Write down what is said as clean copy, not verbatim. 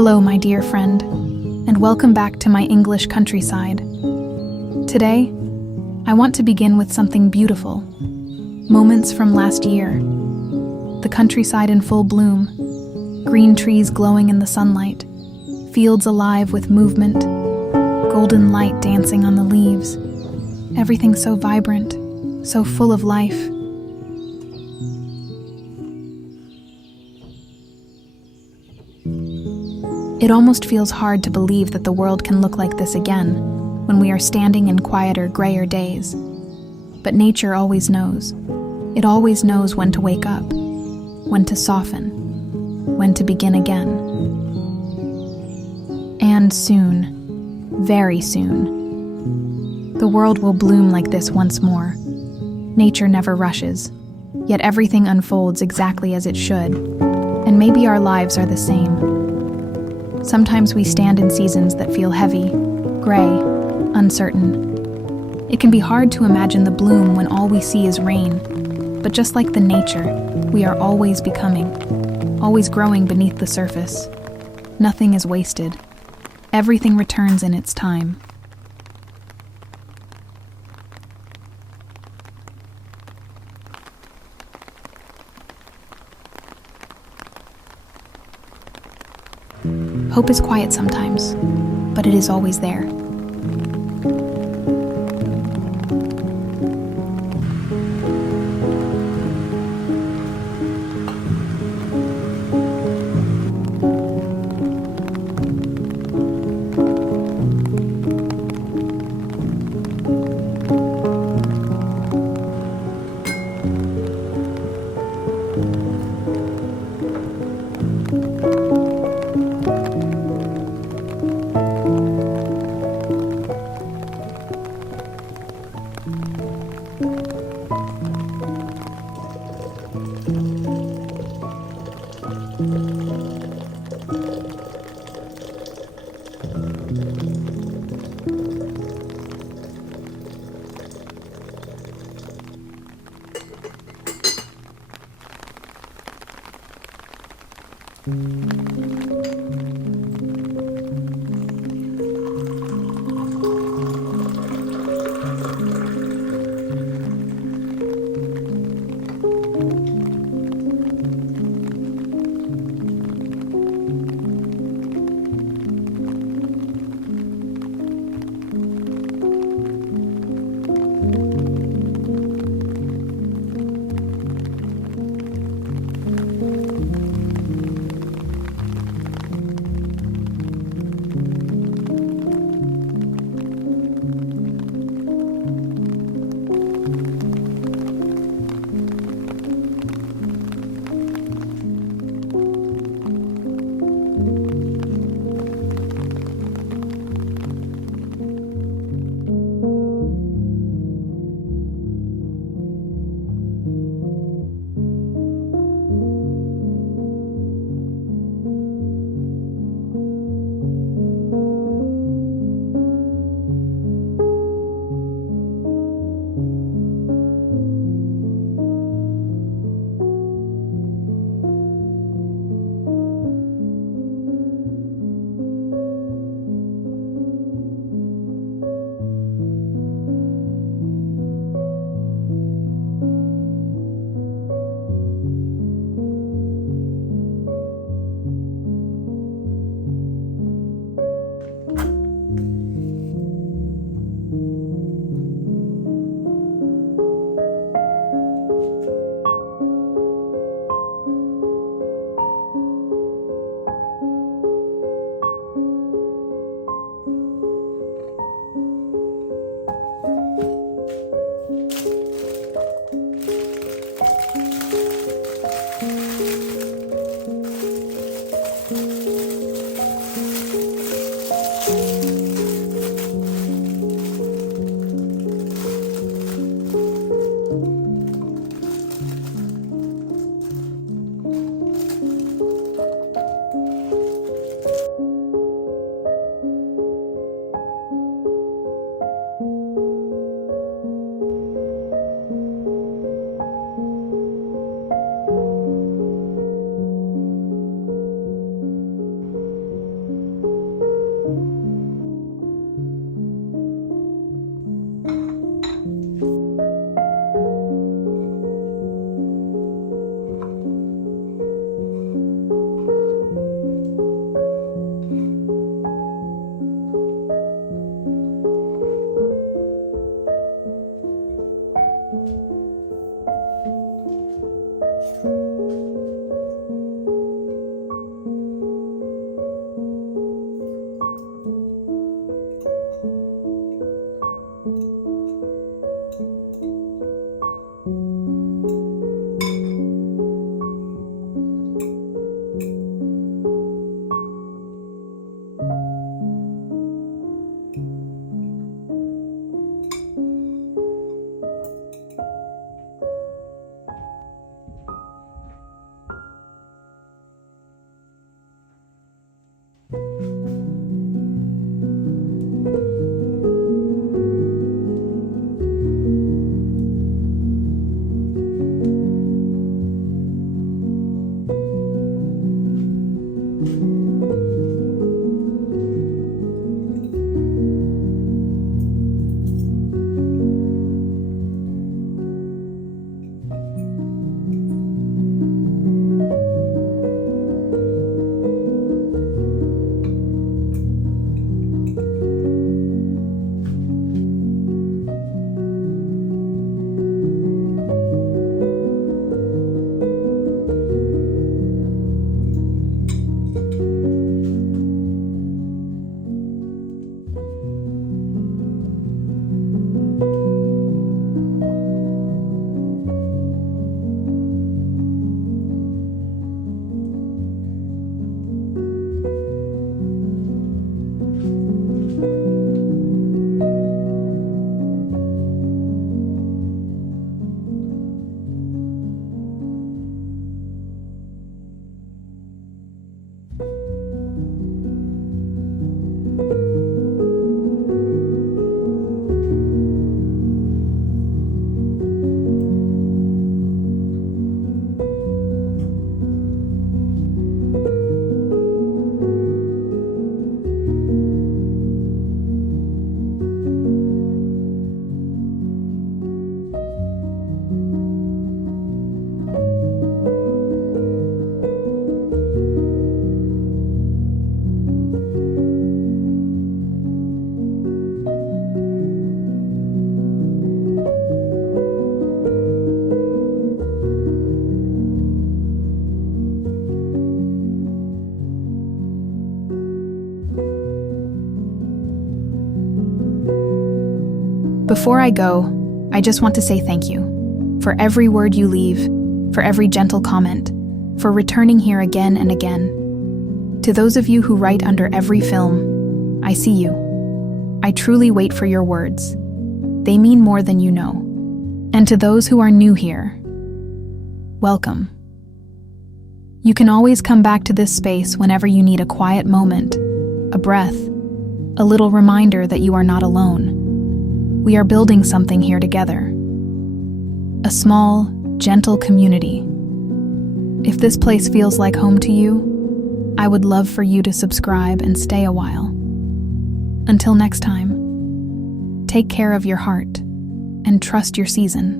Hello, my dear friend, and welcome back to my English countryside. Today, I want to begin with something beautiful. Moments from last year. The countryside in full bloom, green trees glowing in the sunlight, fields alive with movement, golden light dancing on the leaves. Everything so vibrant, so full of life. It almost feels hard to believe that the world can look like this again, when we are standing in quieter, grayer days. But nature always knows. It always knows when to wake up, when to soften, when to begin again. And soon, very soon, the world will bloom like this once more. Nature never rushes, yet everything unfolds exactly as it should, and maybe our lives are the same. Sometimes we stand in seasons that feel heavy, gray, uncertain. It can be hard to imagine the bloom when all we see is rain, but just like the nature, we are always becoming, always growing beneath the surface. Nothing is wasted. Everything returns in its time. Hope is quiet sometimes, but it is always there. Before I go, I just want to say thank you for every word you leave, for every gentle comment, for returning here again and again. To those of you who write under every film, I see you. I truly wait for your words. They mean more than you know. And to those who are new here, welcome. You can always come back to this space whenever you need a quiet moment, a breath, a little reminder that you are not alone. We are building something here together. A small, gentle community. If this place feels like home to you, I would love for you to subscribe and stay a while. Until next time, take care of your heart and trust your season.